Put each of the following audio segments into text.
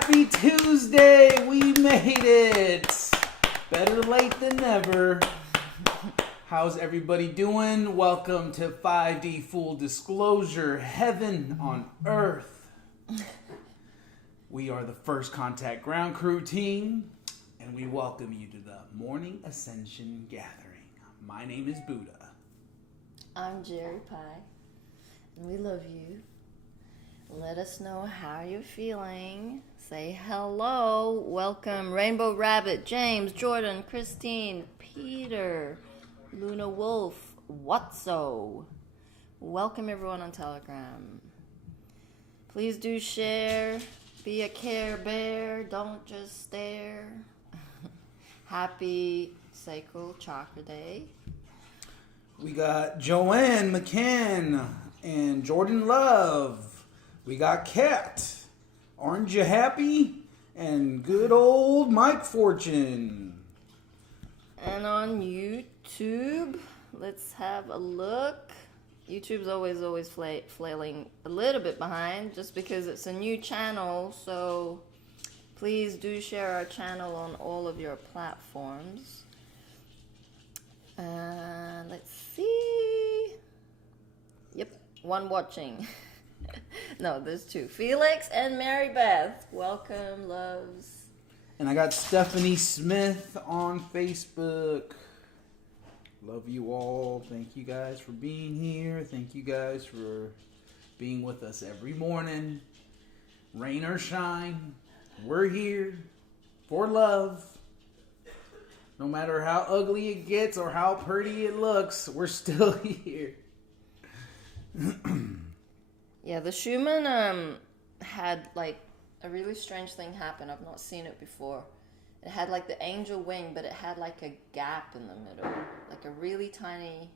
Happy Tuesday! We made it! Better late than never. How's everybody doing? Welcome to 5D Full Disclosure, Heaven on Earth. We are the First Contact Ground Crew team, and we welcome you to the Morning Ascension Gathering. My name is Buddha. I'm Jeri-Lee, and we love you. Let us know how you're feeling. Say hello. Welcome Rainbow Rabbit, James, Jordan, Christine, Peter, Luna Wolf, Whatso. Welcome everyone on Telegram. Please do share. Be a Care Bear. Don't just stare. Happy Sacral Chakra Day. We got Joanne McCann and Jordan Love. We got Kat, Aren't You Happy? And good old Mike Fortune. And on YouTube, let's have a look. YouTube's always flailing a little bit behind just because it's a new channel. So please do share our channel on all of your platforms. Let's see. Yep, one watching. No, there's two. Felix and Mary Beth. Welcome, loves. And I got Stephanie Smith on Facebook. Love you all. Thank you guys for being here. Thank you guys for being with us every morning. Rain or shine, we're here for love. No matter how ugly it gets or how pretty it looks, we're still here. Yeah, the Schumann had like a really strange thing happen. I've not seen it before. It had like the angel wing, but it had like a gap in the middle, like a really tiny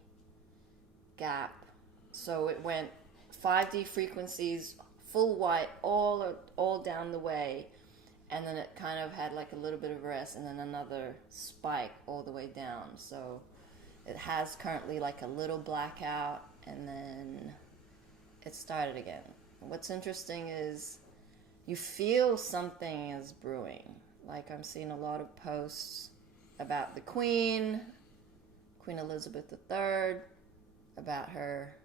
gap. So it went 5D frequencies, full white, all down the way, and then it kind of had like a little bit of rest, and then another spike all the way down. So it has currently like a little blackout, and then it started again. What's interesting is you feel something is brewing. Like I'm seeing a lot of posts about the Queen Elizabeth III, about her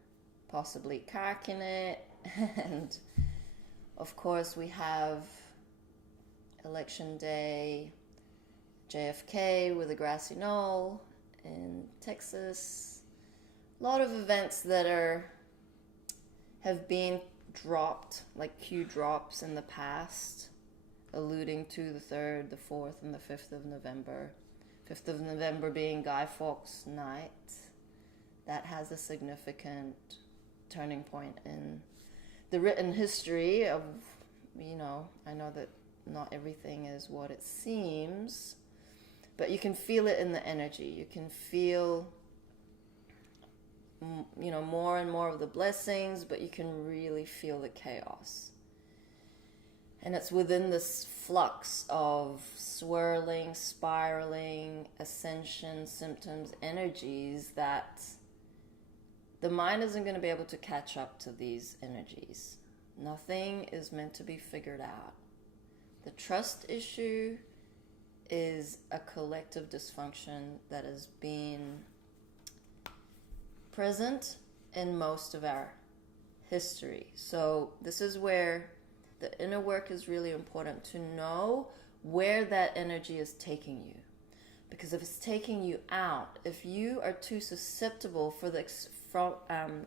possibly cocking it. And of course we have Election Day, JFK with a grassy knoll in Texas. A lot of events that have been dropped, like Q drops in the past, alluding to the 3rd, the 4th, and the 5th of November. 5th of November being Guy Fawkes Night. That has a significant turning point in the written history of, I know that not everything is what it seems, but you can feel it in the energy. You can feel more and more of the blessings, but you can really feel the chaos. And it's within this flux of swirling, spiraling, ascension, symptoms, energies that the mind isn't going to be able to catch up to these energies. Nothing is meant to be figured out. The trust issue is a collective dysfunction that has been present in most of our history. So this is where the inner work is really important, to know where that energy is taking you. Because if it's taking you out, if you are too susceptible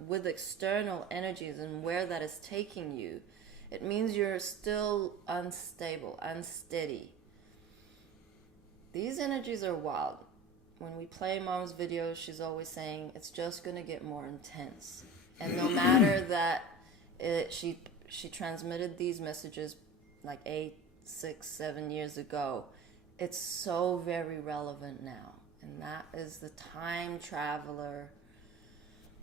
with external energies and where that is taking you, it means you're still unstable, unsteady. These energies are wild. When we play Mom's videos, she's always saying it's just going to get more intense. And no matter that she transmitted these messages like 8, 6, 7 years ago, it's so very relevant now. And that is the time traveler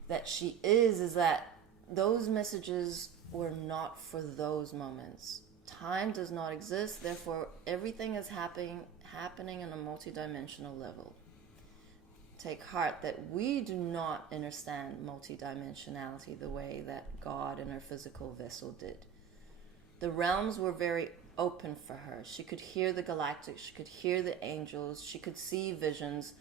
that she is that those messages were not for those moments. Time does not exist, therefore everything is happening on a multidimensional level. Take heart that we do not understand multidimensionality the way that God in our physical vessel did. The realms were very open for her. She could hear the galactic, she could hear the angels, she could see visions.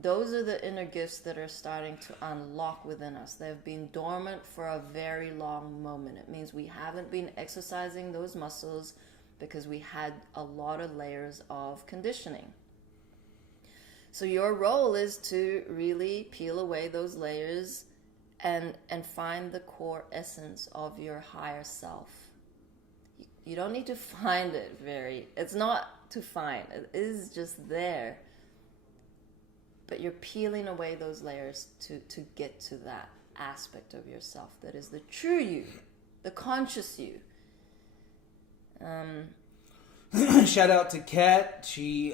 Those are the inner gifts that are starting to unlock within us. They've been dormant for a very long moment. It means we haven't been exercising those muscles because we had a lot of layers of conditioning. So your role is to really peel away those layers and find the core essence of your higher self. You don't need to find it it's not to find. It is just there. But you're peeling away those layers to get to that aspect of yourself that is the true you, the conscious you. Shout out to Kat. She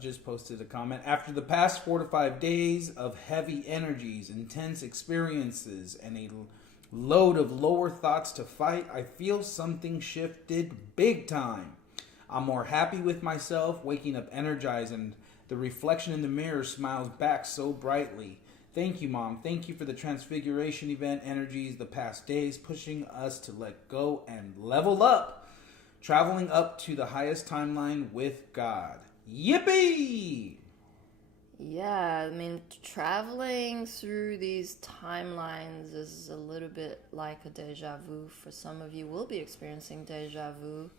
just posted a comment. After the past 4 to 5 days of heavy energies, intense experiences, and a load of lower thoughts to fight, I feel something shifted big time. I'm more happy with myself, waking up energized, and the reflection in the mirror smiles back so brightly. Thank you, Mom. Thank you for the transfiguration event energies the past days, pushing us to let go and level up. Traveling up to the highest timeline with God. Yippee! Yeah, I mean, traveling through these timelines is a little bit like a deja vu. For some of you, will be experiencing deja vu.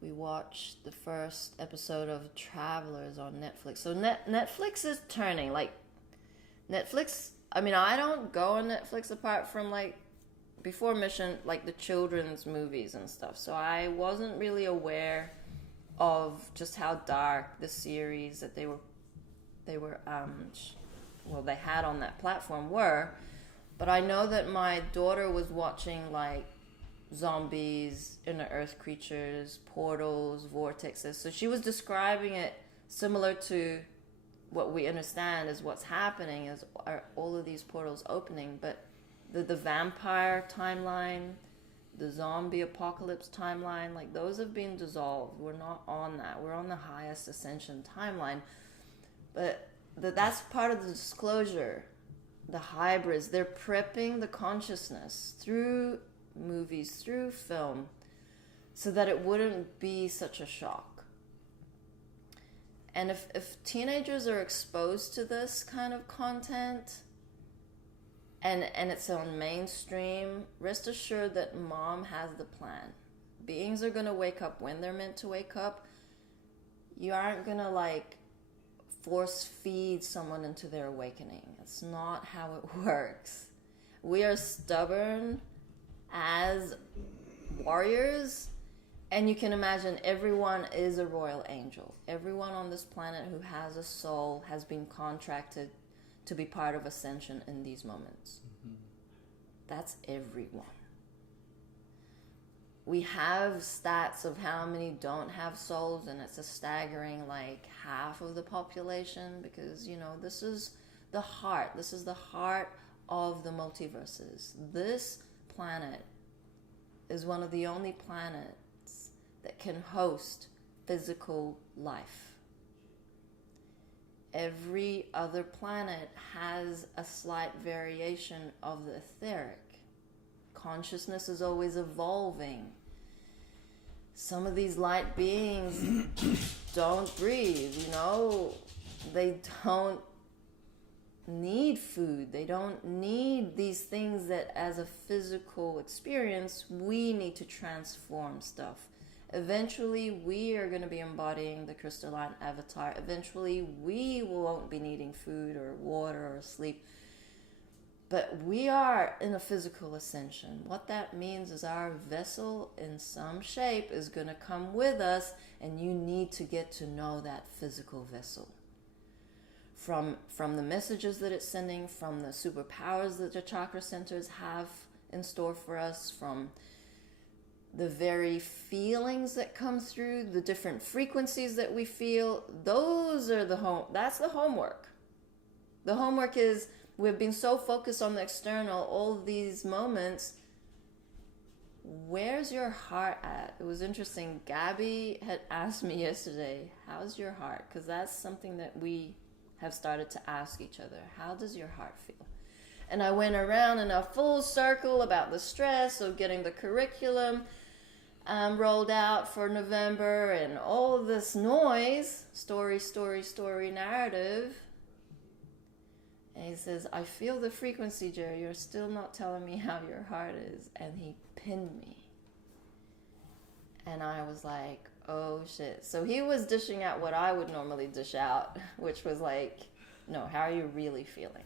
We watched the first episode of Travelers on Netflix. So Netflix is turning. Like, Netflix, I mean, I don't go on Netflix apart from, like, before Mission, like the children's movies and stuff. So I wasn't really aware of just how dark the series that they had on that platform were. But I know that my daughter was watching, like, zombies, inner earth creatures, portals, vortexes. So she was describing it similar to what we understand is what's happening are all of these portals opening. But the vampire timeline, the zombie apocalypse timeline, like those have been dissolved. We're not on that. We're on the highest ascension timeline. But that's part of the disclosure. The hybrids, they're prepping the consciousness through movies, through film, so that it wouldn't be such a shock. And if teenagers are exposed to this kind of content and it's on mainstream, rest assured that Mom has the plan. Beings are going to wake up when they're meant to wake up. You aren't going to, like, force feed someone into their awakening. It's not how it works. We are stubborn as warriors, and you can imagine everyone is a royal angel. Everyone on this planet who has a soul has been contracted to be part of Ascension in these moments. Mm-hmm. That's everyone. We have stats of how many don't have souls, and it's a staggering, like, half of the population, because, you know, this is the heart. This is the heart of the multiverses. This planet is one of the only planets that can host physical life. Every other planet has a slight variation of the etheric. Consciousness is always evolving. Some of these light beings don't breathe, you know. They don't need food. They don't need these things that as a physical experience we need to transform stuff. Eventually we are going to be embodying the crystalline avatar. Eventually we won't be needing food or water or sleep. But we are in a physical ascension. What that means is our vessel in some shape is going to come with us, and you need to get to know that physical vessel. From the messages that it's sending, from the superpowers that the chakra centers have in store for us, from the very feelings that come through, the different frequencies that we feel, those are that's the homework. The homework is, we've been so focused on the external all these moments. Where's your heart at? It was interesting. Gabby had asked me yesterday, how's your heart? Because that's something that we have started to ask each other. How does your heart feel? And I went around in a full circle about the stress of getting the curriculum rolled out for November, and all this noise, story, narrative. And he says, I feel the frequency, Jerry. You're still not telling me how your heart is. And he pinned me. And I was like, oh shit. So he was dishing out what I would normally dish out, which was like, no, how are you really feeling?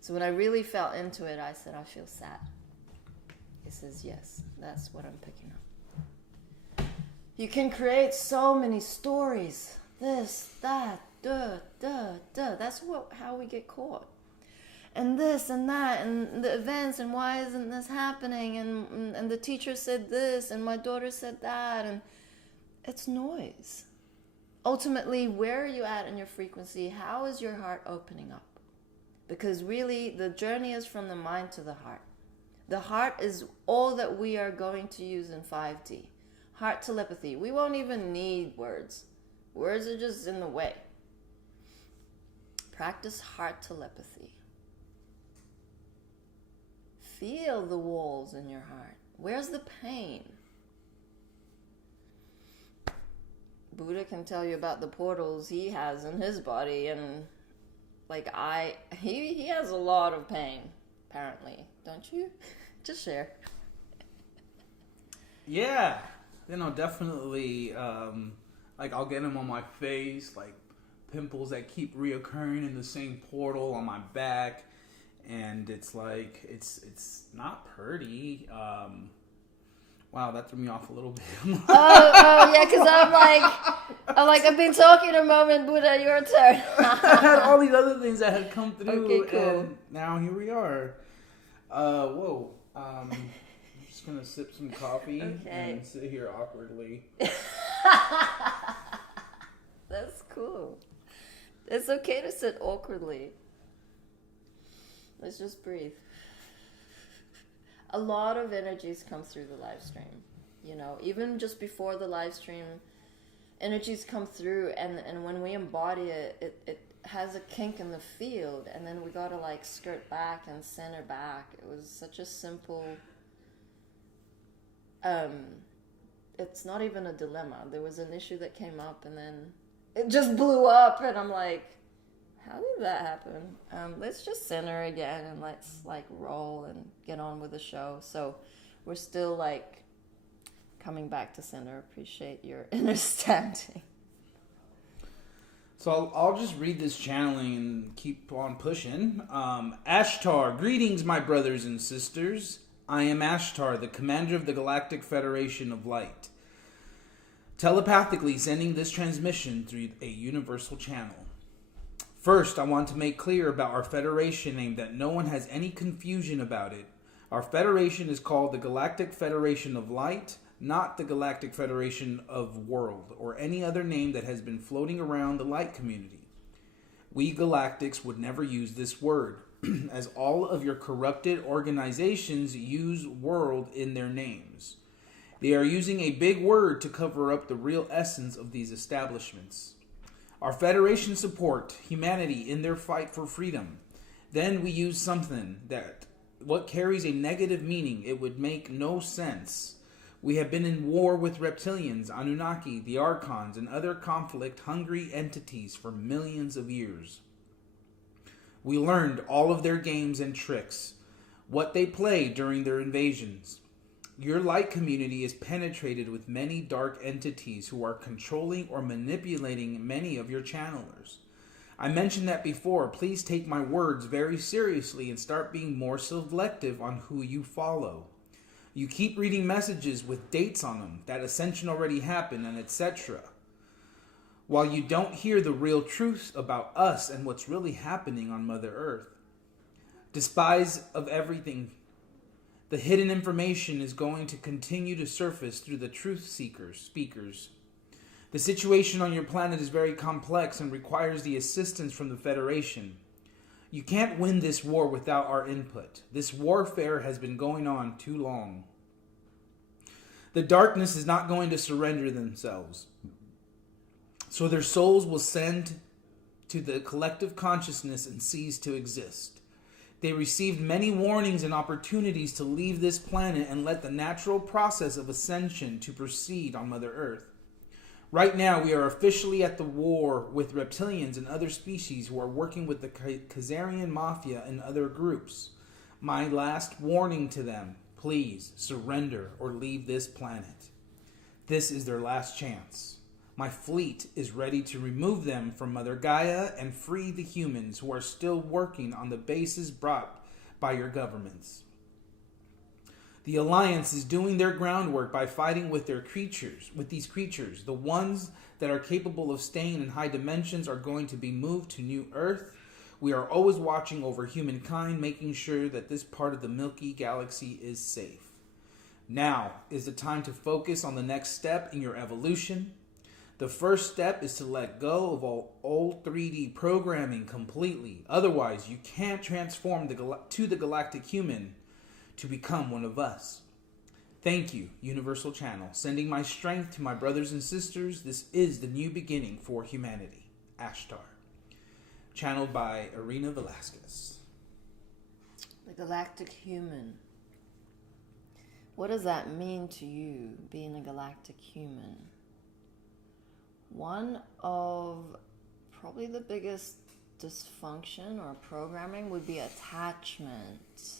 So when I really fell into it, I said, I feel sad. He says, yes, that's what I'm picking up. You can create so many stories. This, that, that's how we get caught. And this and that and the events and why isn't this happening and the teacher said this and my daughter said that, and it's noise. Ultimately, where are you at in your frequency? How is your heart opening up? Because really the journey is from the mind to the heart. The heart is all that we are going to use in 5D. Heart telepathy. We won't even need words. Words are just in the way. Practice heart telepathy. Feel the walls in your heart. Where's the pain? Buddha can tell you about the portals he has in his body, and he has a lot of pain, apparently. Don't you? Just share. Yeah. Definitely, I'll get them on my face, like pimples that keep reoccurring in the same portal on my back. And it's like, it's not pretty. Wow, that threw me off a little bit. oh yeah, because I'm like, I've been talking a moment, Buddha, your turn. I had all these other things that had come through. Okay, cool. And now here we are. Whoa. I'm just going to sip some coffee and sit here awkwardly. That's cool. It's okay to sit awkwardly. Let's just breathe. A lot of energies come through the live stream. Even just before the live stream, energies come through, and when we embody it, it has a kink in the field, and then we gotta skirt back and center back. It was such a simple. It's not even a dilemma. There was an issue that came up, and then it just blew up, and I'm like, how did that happen? Let's just center again and let's roll and get on with the show. So we're still coming back to center. Appreciate your understanding. So I'll just read this channeling and keep on pushing. Ashtar, greetings, my brothers and sisters. I am Ashtar, the commander of the Galactic Federation of Light, telepathically sending this transmission through a universal channel. First, I want to make clear about our Federation name that no one has any confusion about it. Our Federation is called the Galactic Federation of Light, not the Galactic Federation of World, or any other name that has been floating around the light community. We Galactics would never use this word, as all of your corrupted organizations use world in their names. They are using a big word to cover up the real essence of these establishments. Our Federation support humanity in their fight for freedom. Then we use something what carries a negative meaning. It would make no sense. We have been in war with reptilians, Anunnaki, the Archons, and other conflict-hungry entities for millions of years. We learned all of their games and tricks, what they play during their invasions. Your light community is penetrated with many dark entities who are controlling or manipulating many of your channelers. I mentioned that before. Please take my words very seriously and start being more selective on who you follow. You keep reading messages with dates on them, that Ascension already happened, and etc. While you don't hear the real truth about us and what's really happening on Mother Earth. Despise of everything. The hidden information is going to continue to surface through the truth speakers. The situation on your planet is very complex and requires the assistance from the Federation. You can't win this war without our input. This warfare has been going on too long. The darkness is not going to surrender themselves. So their souls will send to the collective consciousness and cease to exist. They received many warnings and opportunities to leave this planet and let the natural process of ascension to proceed on Mother Earth. Right now, we are officially at the war with reptilians and other species who are working with the Khazarian Mafia and other groups. My last warning to them, please surrender or leave this planet. This is their last chance. My fleet is ready to remove them from Mother Gaia and free the humans who are still working on the bases brought by your governments. The Alliance is doing their groundwork by fighting with these creatures. The ones that are capable of staying in high dimensions are going to be moved to New Earth. We are always watching over humankind, making sure that this part of the Milky Galaxy is safe. Now is the time to focus on the next step in your evolution. The first step is to let go of all old 3D programming completely. Otherwise, you can't transform to the galactic human to become one of us. Thank you, Universal Channel, sending my strength to my brothers and sisters. This is the new beginning for humanity. Ashtar. Channeled by Irina Velasquez. The galactic human. What does that mean to you, being a galactic human? One of probably the biggest dysfunction or programming would be attachment.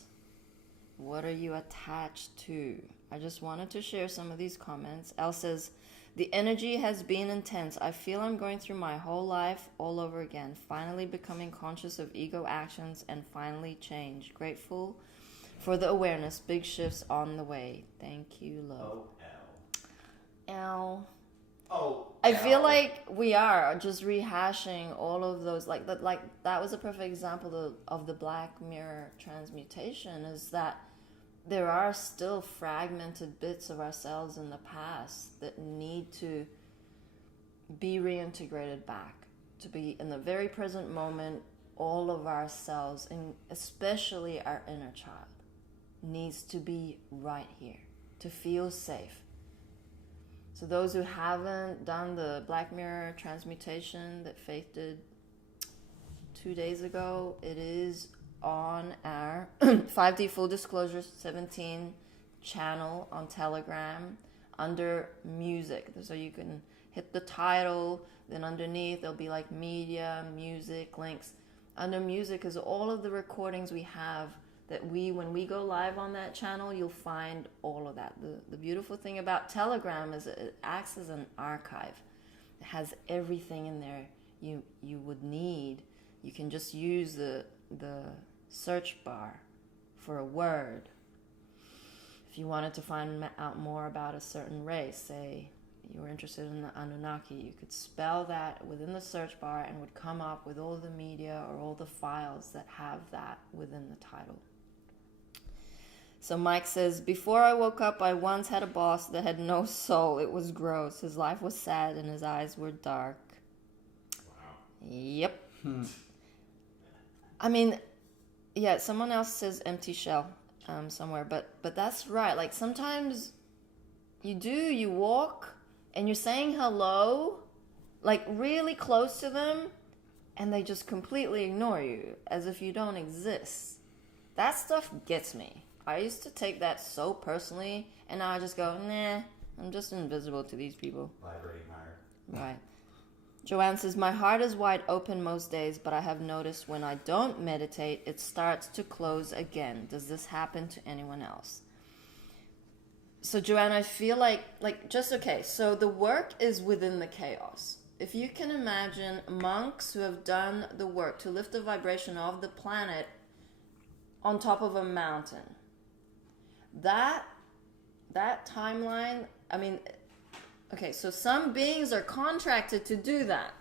What are you attached to? I just wanted to share some of these comments. Elle says, the energy has been intense. I feel I'm going through my whole life all over again, finally becoming conscious of ego actions and finally change. Grateful for the awareness. Big shifts on the way. Thank you, love. Elle. I feel like we are just rehashing all of those, like that was a perfect example of the Black Mirror transmutation, is that there are still fragmented bits of ourselves in the past that need to be reintegrated back, to be in the very present moment. All of ourselves, and especially our inner child, needs to be right here to feel safe. So those who haven't done the Black Mirror transmutation that Faith did 2 days ago, it is on our 5D Full Disclosure 17 channel on Telegram under music. So you can hit the title, then underneath there'll be like media, music, links. Under music is all of the recordings we have that when we go live on that channel, you'll find all of that. The beautiful thing about Telegram is it acts as an archive. It has everything in there you would need. You can just use the search bar for a word. If you wanted to find out more about a certain race, say you were interested in the Anunnaki, you could spell that within the search bar and would come up with all the media or all the files that have that within the title. So Mike says, before I woke up, I once had a boss that had no soul. It was gross. His life was sad and his eyes were dark. Wow. Yep. I mean, yeah, someone else says empty shell somewhere, but that's right. Like sometimes you walk and you're saying hello, like really close to them, and they just completely ignore you as if you don't exist. That stuff gets me. I used to take that so personally, and now I just go, nah, I'm just invisible to these people. Vibrating higher. Right. Joanne says, my heart is wide open most days, but I have noticed when I don't meditate, it starts to close again. Does this happen to anyone else? So Joanne, I feel like just okay. So the work is within the chaos. If you can imagine monks who have done the work to lift the vibration of the planet on top of a mountain, that timeline, I mean, okay, so some beings are contracted to do that,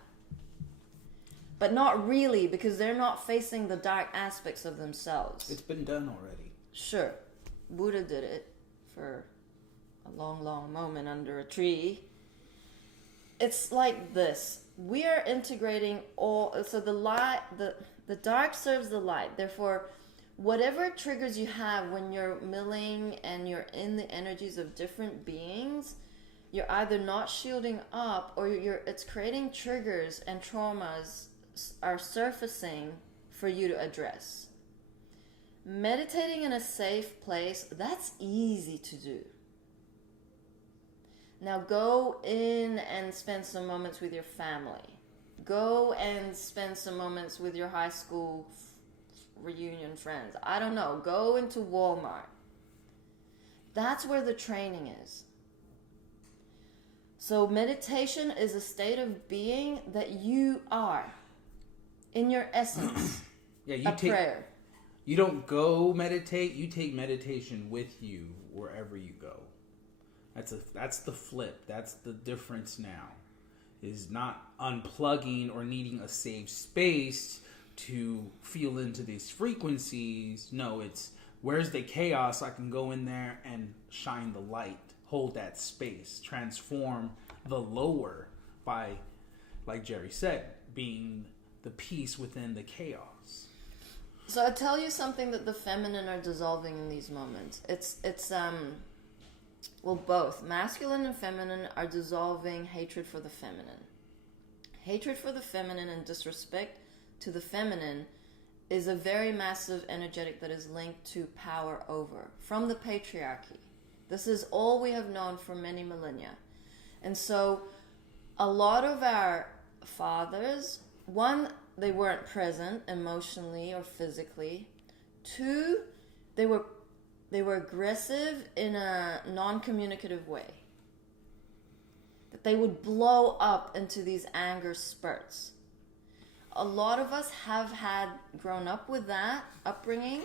but not really, because they're not facing the dark aspects of themselves. It's been done already. Sure. Buddha did it for a long, long moment under a tree. It's like this. We are integrating all, so the light, the dark serves the light. Therefore, whatever triggers you have when you're milling and you're in the energies of different beings, you're either not shielding up or it's creating triggers, and traumas are surfacing for you to address. Meditating in a safe place, that's easy to do. Now go in and spend some moments with your family. Go and spend some moments with your high school reunion friends. I don't know. Go into Walmart. That's where the training is. So meditation is a state of being that you are in your essence. Prayer. You don't go meditate, you take meditation with you wherever you go. That's the flip. That's the difference now. Is not unplugging or needing a safe space to feel into these frequencies. No, it's where's the chaos? I can go in there and shine the light, hold that space, transform the lower by, like Jerry said, being the peace within the chaos. So I tell you something that the feminine are dissolving in these moments. It's both masculine and feminine are dissolving hatred for the feminine. Hatred for the feminine and disrespect to the feminine is a very massive energetic that is linked to power over from the patriarchy. This is all we have known for many millennia. And so a lot of our fathers, one, they weren't present emotionally or physically. Two, they were aggressive in a non-communicative way. That they would blow up into these anger spurts. A lot of us have grown up with that upbringing,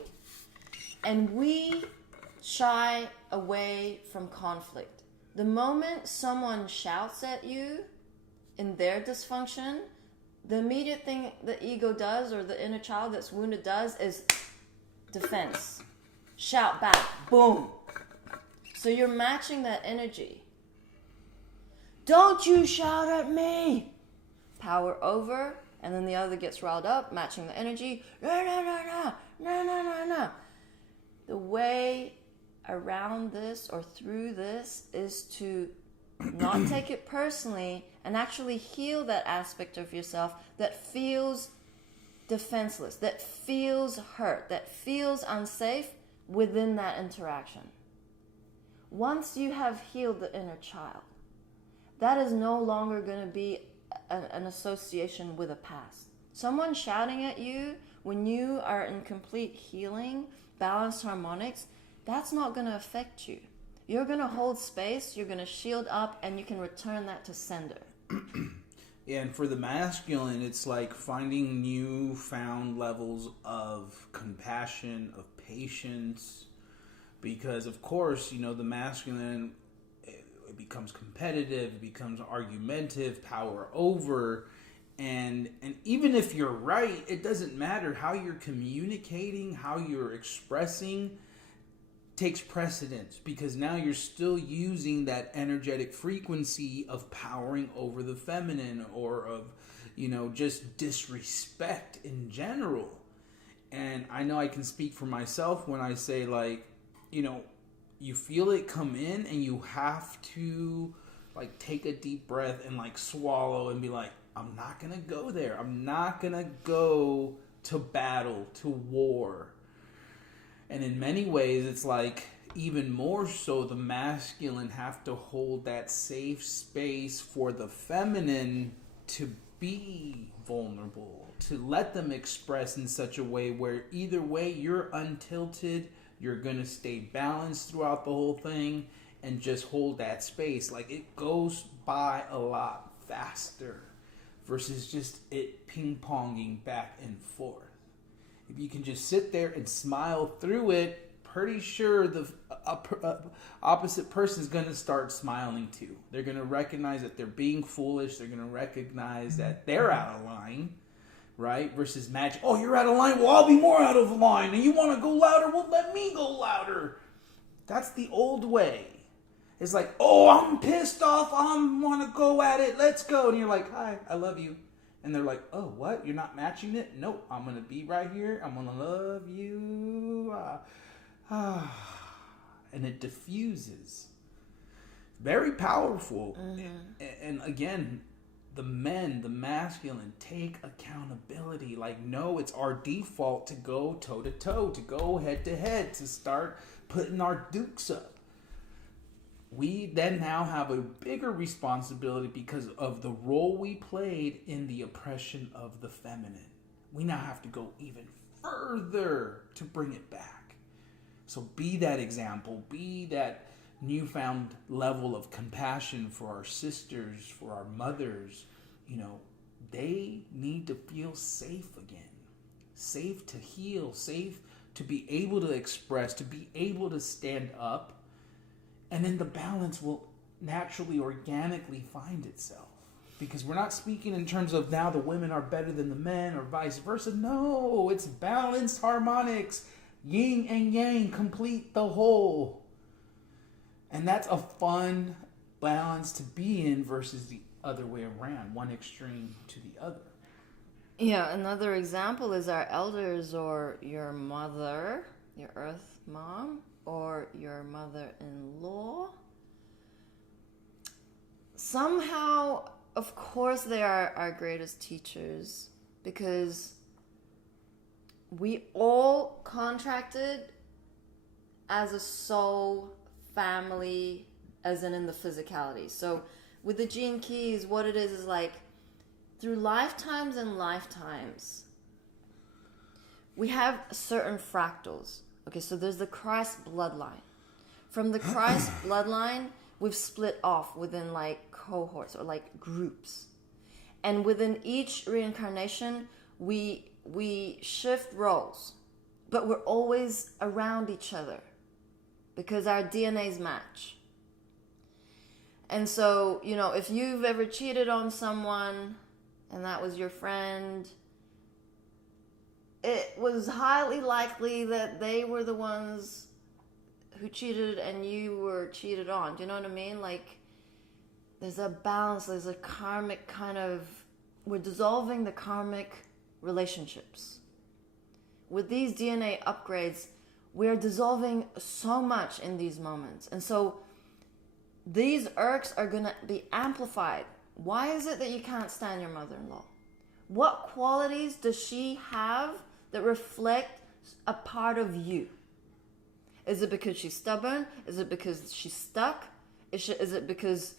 and we shy away from conflict. The moment someone shouts at you in their dysfunction, the immediate thing the ego does, or the inner child that's wounded does, is defense. Shout back. Boom. So you're matching that energy. Don't you shout at me. Power over. And then the other gets riled up, matching the energy. No. The way around this or through this is to not take it personally and actually heal that aspect of yourself that feels defenseless, that feels hurt, that feels unsafe within that interaction. Once you have healed the inner child, that is no longer going to be an association with a past. Someone shouting at you when you are in complete healing, balanced harmonics, that's not going to affect you. You're going to hold space, you're going to shield up, and you can return that to sender. Yeah, and for the masculine, it's like finding newfound levels of compassion, of patience, because of course, the masculine, it becomes competitive, it becomes argumentative, power over, and even if you're right, it doesn't matter how you're communicating, how you're expressing takes precedence, because now you're still using that energetic frequency of powering over the feminine, or of just disrespect in general. And I know I can speak for myself when I say, like, you feel it come in and you have to like take a deep breath and like swallow and be like, I'm not gonna go there. I'm not gonna go to battle, to war. And in many ways, it's like even more so the masculine have to hold that safe space for the feminine to be vulnerable, to let them express in such a way where either way you're untilted, you're going to stay balanced throughout the whole thing and just hold that space. Like, it goes by a lot faster versus just it ping-ponging back and forth. If you can just sit there and smile through it, pretty sure the opposite person is going to start smiling too. They're going to recognize that they're being foolish. They're going to recognize that they're out of line, right? Versus match, oh, you're out of line? Well, I'll be more out of line. And you want to go louder? Well, let me go louder. That's the old way. It's like, oh, I'm pissed off. I want to go at it. Let's go. And you're like, hi, I love you. And they're like, oh, what? You're not matching it? Nope, I'm going to be right here. I'm going to love you. And it diffuses. Very powerful. Mm-hmm. And again, the men, the masculine, take accountability. Like, no, it's our default to go toe to toe, to go head to head, to start putting our dukes up. We then now have a bigger responsibility because of the role we played in the oppression of the feminine. We now have to go even further to bring it back. So be that example, be that newfound level of compassion for our sisters, for our mothers. You know, they need to feel safe again, safe to heal, safe to be able to express, to be able to stand up, and then the balance will naturally, organically find itself. Because we're not speaking in terms of now the women are better than the men or vice versa. No, it's balanced harmonics. Yin and yang complete the whole. And that's a fun balance to be in versus the other way around, one extreme to the other. Yeah, another example is our elders or your mother, your earth mom, or your mother-in-law. Somehow, of course, they are our greatest teachers because we all contracted as a soul family, as in the physicality. So with the gene keys, what it is like through lifetimes and lifetimes, we have certain fractals. Okay, so there's the Christ bloodline. From the Christ bloodline, we've split off within like cohorts or like groups. And within each reincarnation, we shift roles, but we're always around each other because our DNAs match. And so, you know, if you've ever cheated on someone and that was your friend, it was highly likely that they were the ones who cheated and you were cheated on. Do you know what I mean? Like, there's a balance, there's a karmic kind of, we're dissolving the karmic relationships. With these DNA upgrades, we're dissolving so much in these moments. And so these irks are going to be amplified. Why is it that you can't stand your mother-in-law? What qualities does she have that reflect a part of you? Is it because she's stubborn? Is it because she's stuck? Is it because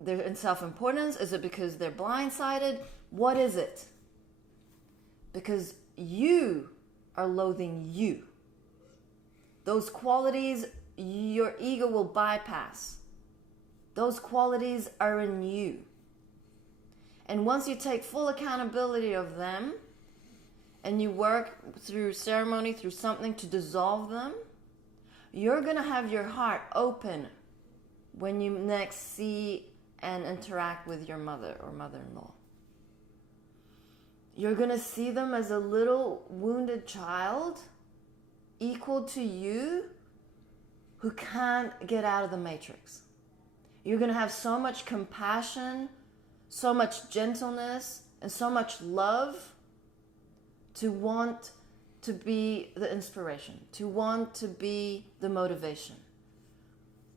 they're in self-importance? Is it because they're blindsided? What is it? Because you are loathing you. Those qualities your ego will bypass. Those qualities are in you. And once you take full accountability of them and you work through ceremony, through something to dissolve them, you're going to have your heart open when you next see and interact with your mother or mother-in-law. You're going to see them as a little wounded child equal to you who can't get out of the matrix. You're going to have so much compassion, so much gentleness, and so much love to want to be the inspiration, to want to be the motivation.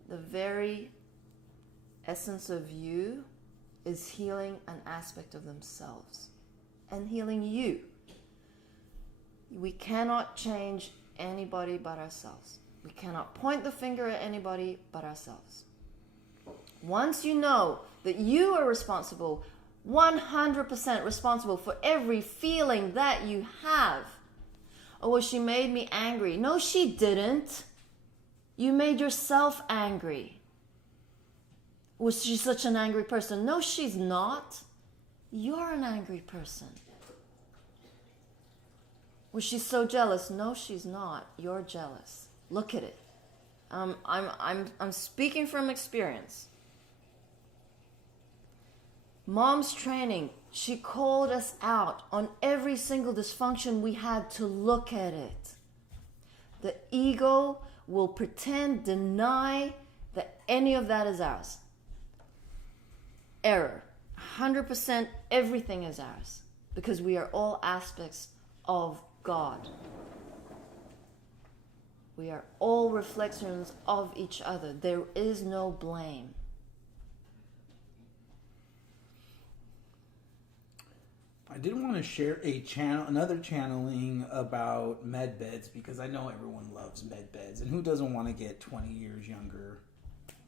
The very essence of you is healing an aspect of themselves and healing you. We cannot change anybody but ourselves. We cannot point the finger at anybody but ourselves. Once you know that you are responsible, 100% responsible for every feeling that you have. Oh, well, she made me angry. No, she didn't. You made yourself angry. Was she such an angry person? No, she's not. You're an angry person. Was she so jealous? No, she's not. You're jealous. Look at it. I'm speaking from experience. Mom's training, she called us out on every single dysfunction we had to look at it. The ego will pretend, deny that any of that is ours. Error. 100% everything is ours because we are all aspects of God. We are all reflections of each other. There is no blame. I did want to share another channeling about med beds, because I know everyone loves med beds, and who doesn't want to get 20 years younger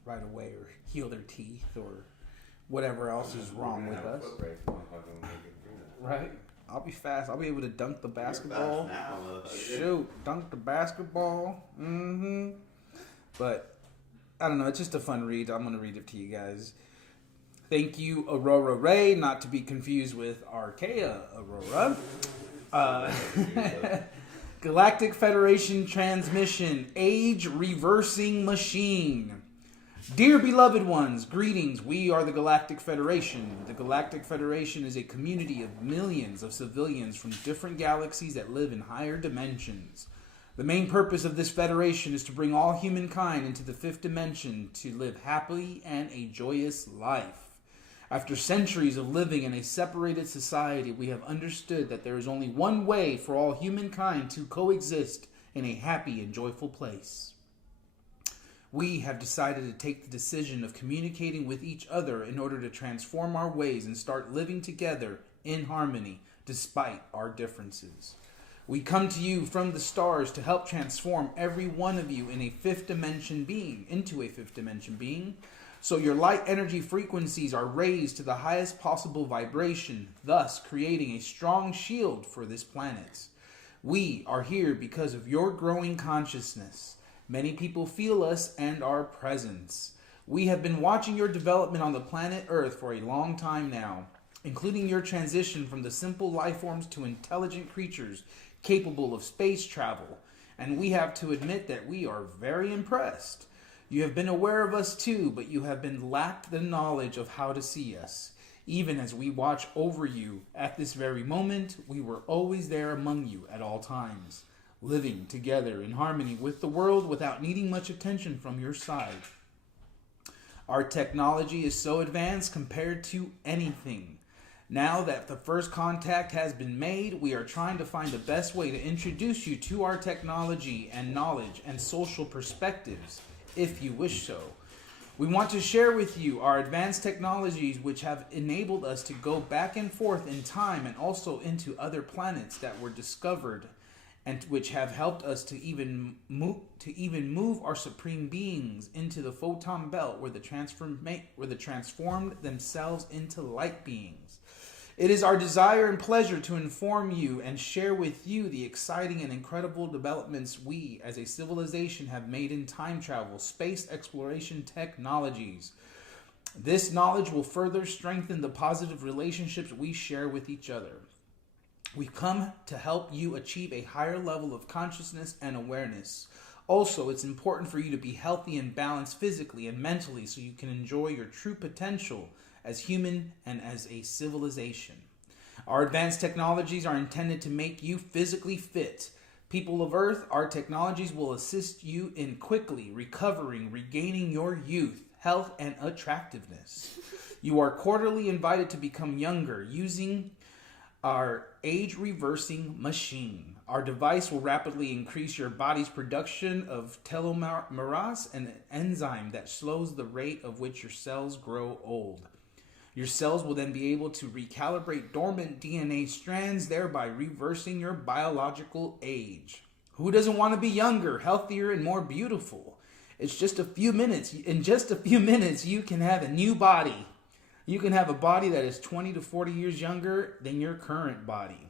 right away, or heal their teeth, or whatever else is wrong with us. Right? I'll be fast. I'll be able to dunk the basketball. Shoot, dunk the basketball. But I don't know. It's just a fun read. I'm going to read it to you guys. Thank you, Aurora Ray, not to be confused with Archaea Aurora. Galactic Federation Transmission, Age Reversing Machine. Dear beloved ones, greetings. We are the Galactic Federation. The Galactic Federation is a community of millions of civilians from different galaxies that live in higher dimensions. The main purpose of this federation is to bring all humankind into the fifth dimension to live happily and a joyous life. After centuries of living in a separated society, we have understood that there is only one way for all humankind to coexist in a happy and joyful place. We have decided to take the decision of communicating with each other in order to transform our ways and start living together in harmony despite our differences. We come to you from the stars to help transform every one of you in a fifth dimension being, into a fifth dimension being, so your light energy frequencies are raised to the highest possible vibration, thus creating a strong shield for this planet. We are here because of your growing consciousness. Many people feel us and our presence. We have been watching your development on the planet Earth for a long time now, including your transition from the simple life forms to intelligent creatures capable of space travel, and we have to admit that we are very impressed. You have been aware of us too, but you have been lacked the knowledge of how to see us. Even as we watch over you at this very moment, we were always there among you at all times, living together in harmony with the world without needing much attention from your side. Our technology is so advanced compared to anything. Now that the first contact has been made, we are trying to find the best way to introduce you to our technology and knowledge and social perspectives, if you wish so. We want to share with you our advanced technologies which have enabled us to go back and forth in time and also into other planets that were discovered, and which have helped us to even move our supreme beings into the photon belt where the transformed themselves into light beings. It is our desire and pleasure to inform you and share with you the exciting and incredible developments we as a civilization have made in time travel, space exploration technologies. This knowledge will further strengthen the positive relationships we share with each other. We've come to help you achieve a higher level of consciousness and awareness. Also, it's important for you to be healthy and balanced physically and mentally so you can enjoy your true potential as human and as a civilization. Our advanced technologies are intended to make you physically fit. People of Earth, our technologies will assist you in quickly recovering, regaining your youth, health, and attractiveness. You are cordially invited to become younger using our age-reversing machine. Our device will rapidly increase your body's production of telomerase, an enzyme that slows the rate of which your cells grow old. Your cells will then be able to recalibrate dormant DNA strands, thereby reversing your biological age. Who doesn't want to be younger, healthier, and more beautiful? It's just a few minutes. In just a few minutes, you can have a new body. You can have a body that is 20 to 40 years younger than your current body.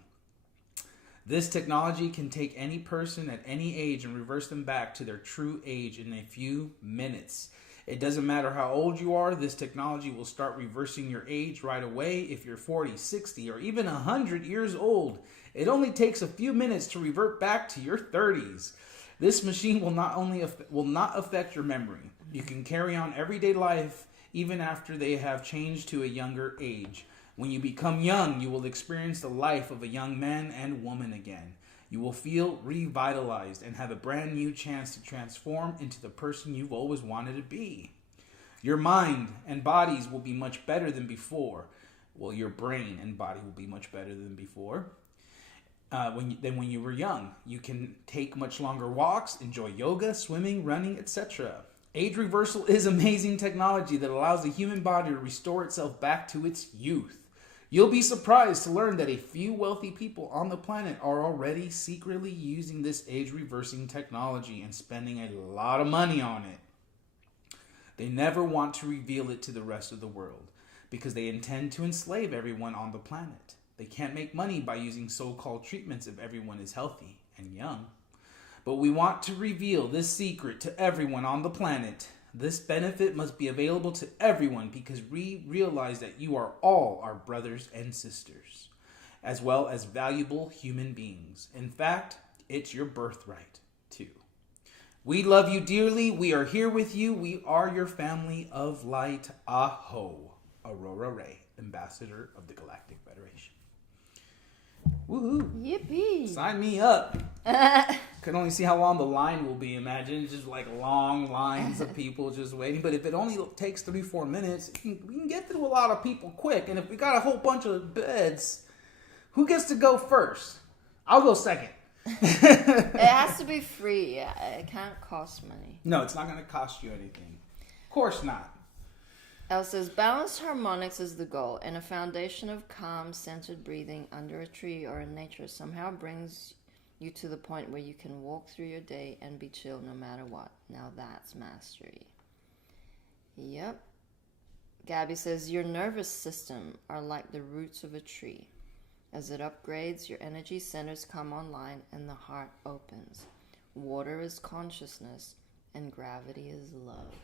This technology can take any person at any age and reverse them back to their true age in a few minutes. It doesn't matter how old you are, this technology will start reversing your age right away if you're 40, 60, or even 100 years old. It only takes a few minutes to revert back to your 30s. This machine will not affect your memory. You can carry on everyday life even after they have changed to a younger age. When you become young, you will experience the life of a young man and woman again. You will feel revitalized and have a brand new chance to transform into the person you've always wanted to be. Your mind and bodies will be much better than before. Well, your brain and body will be much better than before. Than when you were young. You can take much longer walks, enjoy yoga, swimming, running, etc. Age reversal is amazing technology that allows the human body to restore itself back to its youth. You'll be surprised to learn that a few wealthy people on the planet are already secretly using this age-reversing technology and spending a lot of money on it. They never want to reveal it to the rest of the world because they intend to enslave everyone on the planet. They can't make money by using so-called treatments if everyone is healthy and young. But we want to reveal this secret to everyone on the planet. This benefit must be available to everyone because we realize that you are all our brothers and sisters, as well as valuable human beings. In fact, it's your birthright, too. We love you dearly. We are here with you. We are your family of light. Aho, Aurora Ray, Ambassador of the Galactic Federation. Woohoo! Yippee! Sign me up. Could only see how long the line will be. Imagine just like long lines of people just waiting. But if it only takes 3-4 minutes, we can get through a lot of people quick. And if we got a whole bunch of beds, who gets to go first? I'll go second. It has to be free. Yeah, it can't cost money. No, it's not going to cost you anything. Of course not. Elle says, balanced harmonics is the goal, and a foundation of calm, centered breathing under a tree or in nature somehow brings you to the point where you can walk through your day and be chill no matter what. Now that's mastery. Yep. Gabby says, your nervous system are like the roots of a tree. As it upgrades, your energy centers come online and the heart opens. Water is consciousness and gravity is love.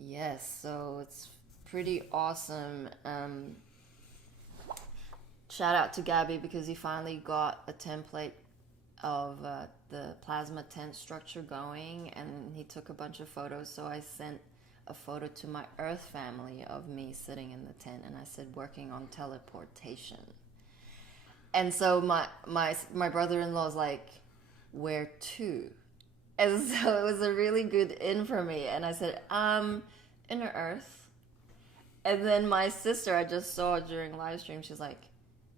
Yes, so it's pretty awesome. Shout out to Gabby because he finally got a template of the plasma tent structure going, and he took a bunch of photos. So I sent a photo to my Earth family of me sitting in the tent, and I said working on teleportation. And so my brother-in-law's like, where to? And so it was a really good in for me. And I said, inner Earth. And then my sister, I just saw during live stream, she's like,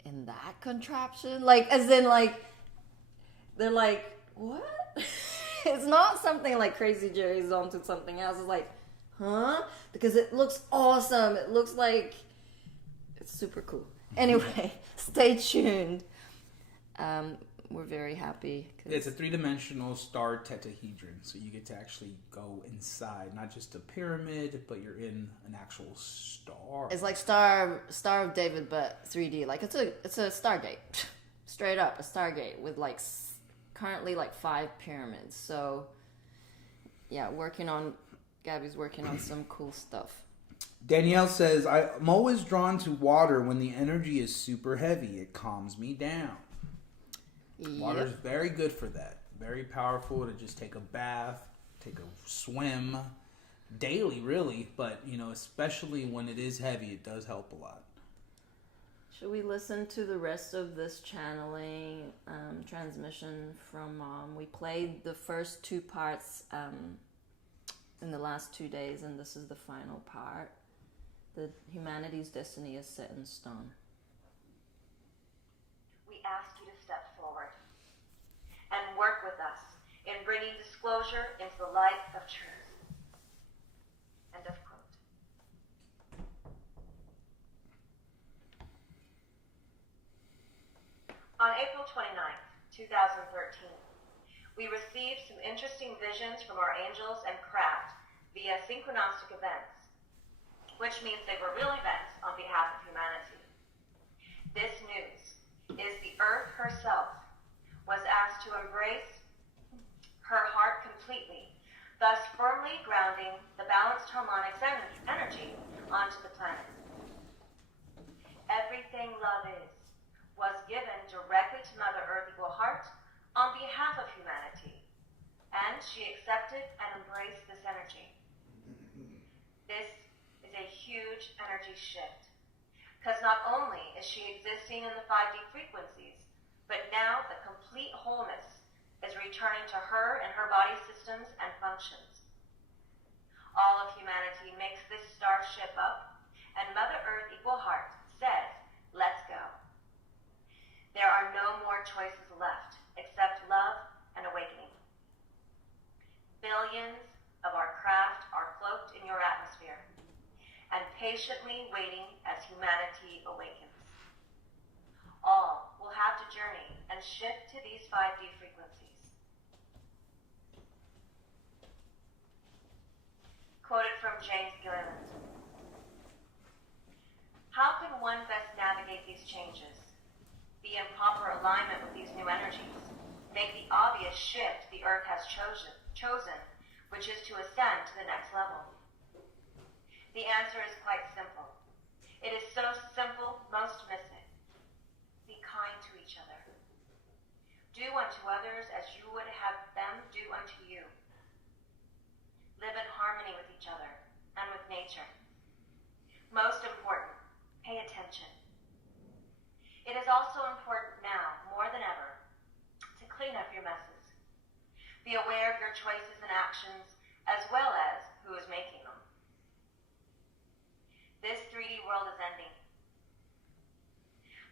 in that contraption? Like, as in, like, they're like, what? It's not something like Crazy Jerry's onto something else. It's like, huh? Because it looks awesome. It looks like it's super cool. Anyway, stay tuned. We're very happy. It's a 3-dimensional star tetrahedron, so you get to actually go inside, not just a pyramid, but you're in an actual star. It's like Star of David, but 3D. Like it's a Stargate, straight up a Stargate with like currently like 5 pyramids. So yeah, Gabby's working on some cool stuff. Danielle says, I'm always drawn to water when the energy is super heavy. It calms me down. Water is very good for that. Very powerful to just take a bath, take a swim, daily really, but especially when it is heavy, it does help a lot. Should we listen to the rest of this channeling transmission from Mom? We played the first 2 parts in the last 2 days, and this is the final part. The humanity's destiny is set in stone. We ask you to step forward and work with us in bringing disclosure into the light of truth. End of quote. On April 29th, 2013, we received some interesting visions from our angels and craft via synchronistic events, which means they were real events on behalf of humanity. This news is the Earth herself was asked to embrace her heart completely, thus firmly grounding the balanced harmonics energy onto the planet. Everything love is was given directly to Mother Earth Equal Heart on behalf of humanity, and she accepted and embraced this energy. This is a huge energy shift, because not only is she existing in the 5D frequencies, but now the complete wholeness is returning to her and her body systems and functions. All of humanity makes this starship up, and Mother Earth Equal Heart says, let's go. There are no more choices left except love and awakening. Billions of our craft are cloaked in your atmosphere, and patiently waiting as humanity awakens. All will have to journey and shift to these 5D frequencies. Quoted from James Gilliland. How can one best navigate these changes? Be in proper alignment with these new energies. Make the obvious shift the Earth has chosen, which is to ascend to the next level. The answer is quite simple. It is so simple, most miss it. Be kind to each other. Do unto others as you would have them do unto you. Live in harmony with each other and with nature. Most important, pay attention. It is also important now, more than ever, to clean up your messes. Be aware of your choices and actions, as well as who is making them. This 3D world is ending.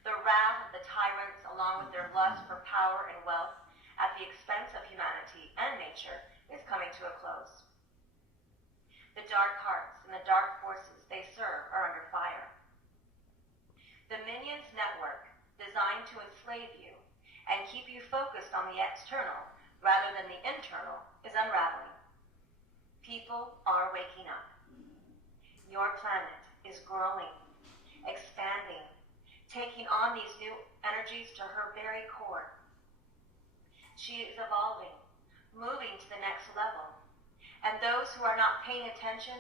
The wrath of the tyrants, along with their lust for power and wealth, at the expense of humanity and nature, is coming to a close. The dark hearts and the dark forces they serve are under fire. The Minions Network, designed to enslave you and keep you focused on the external rather than the internal, is unraveling. People are waking up. Your planet is growing, expanding, taking on these new energies to her very core. She is evolving, moving to the next level. And those who are not paying attention,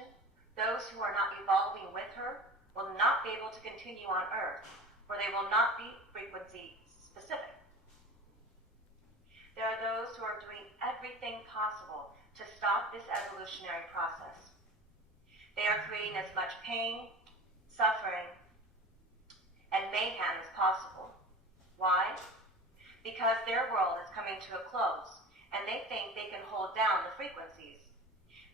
those who are not evolving with her, will not be able to continue on Earth, for they will not be frequency specific. There are those who are doing everything possible to stop this evolutionary process. They are creating as much pain, suffering, and mayhem as possible. Why? Because their world is coming to a close, and they think they can hold down the frequencies.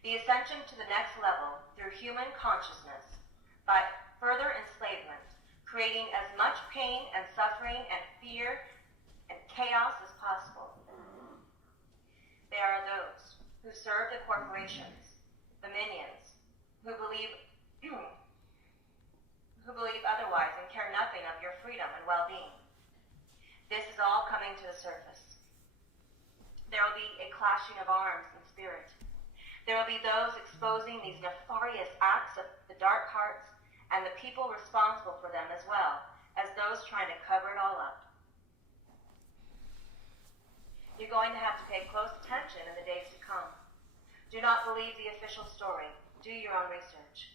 The ascension to the next level through human consciousness by further enslavement, creating as much pain and suffering and fear and chaos as possible. There are those who serve the corporations, the minions, who believe otherwise and care nothing of your freedom and well-being. This is all coming to the surface. There will be a clashing of arms in spirit. There will be those exposing these nefarious acts of the dark hearts and the people responsible for them, as well as those trying to cover it all up. You're going to have to pay close attention in the days to come. Do not believe the official story. Do your own research.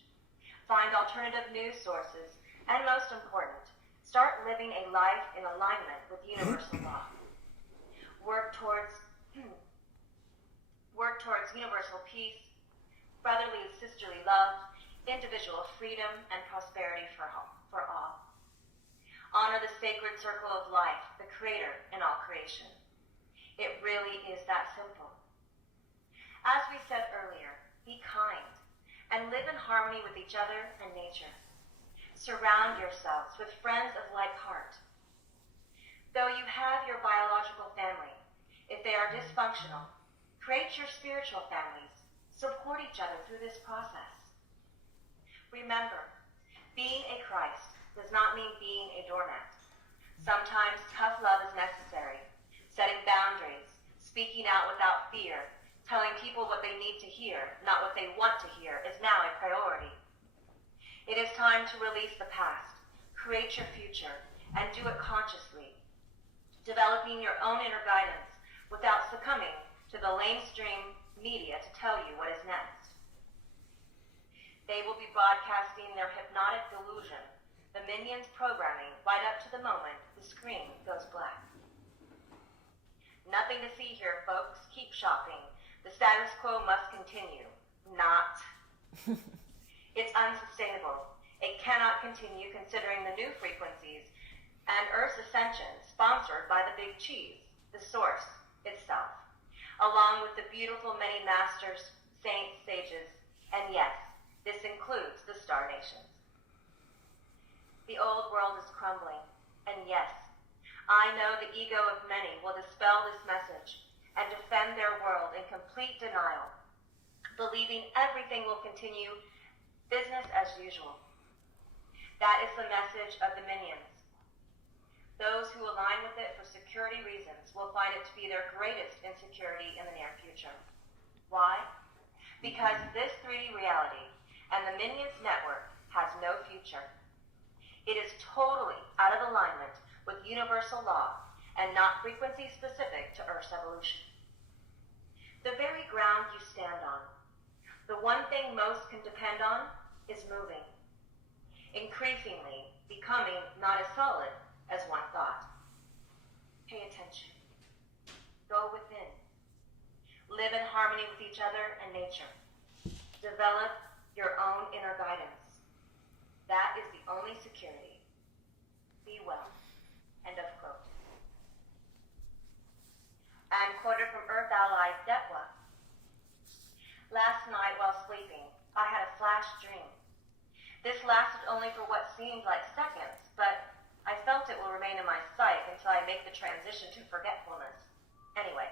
Find alternative news sources, and most important, start living a life in alignment with universal law. Work towards universal peace, brotherly and sisterly love, individual freedom, and prosperity for all. Honor the sacred circle of life, the Creator in all creation. It really is that simple. As we said earlier, be kind and live in harmony with each other and nature. Surround yourselves with friends of like heart. Though you have your biological family, if they are dysfunctional, create your spiritual families. Support each other through this process. Remember, being a Christ does not mean being a doormat. Sometimes tough love is necessary. Setting boundaries, speaking out without fear, telling people what they need to hear, not what they want to hear, is now a priority. It is time to release the past, create your future, and do it consciously, developing your own inner guidance without succumbing to the lamestream media to tell you what is next. They will be broadcasting their hypnotic delusion, the minions programming, right up to the moment the screen goes black. Nothing to see here, folks. Keep shopping. The status quo must continue. Not. It's unsustainable. It cannot continue considering the new frequencies and Earth's ascension sponsored by the big cheese, the source itself, along with the beautiful many masters, saints, sages, and yes, this includes the star nations. The old world is crumbling, and yes, I know the ego of many will dispel this message and defend their world in complete denial, believing everything will continue business as usual. That is the message of the minions. Those who align with it for security reasons will find it to be their greatest insecurity in the near future. Why? Because this 3D reality and the minions network has no future. It is totally out of alignment with universal law and not frequency specific to Earth's evolution. The very ground you stand on, the one thing most can depend on, is moving, increasingly becoming not as solid as one thought. Pay attention. Go within. Live in harmony with each other and nature. Develop your own inner guidance. That is the only security. Be well. End of quote. And quoted from Earth Ally Detwa. Last night while sleeping, I had a flash dream. This lasted only for what seemed like seconds, but I felt it will remain in my sight until I make the transition to forgetfulness. Anyway,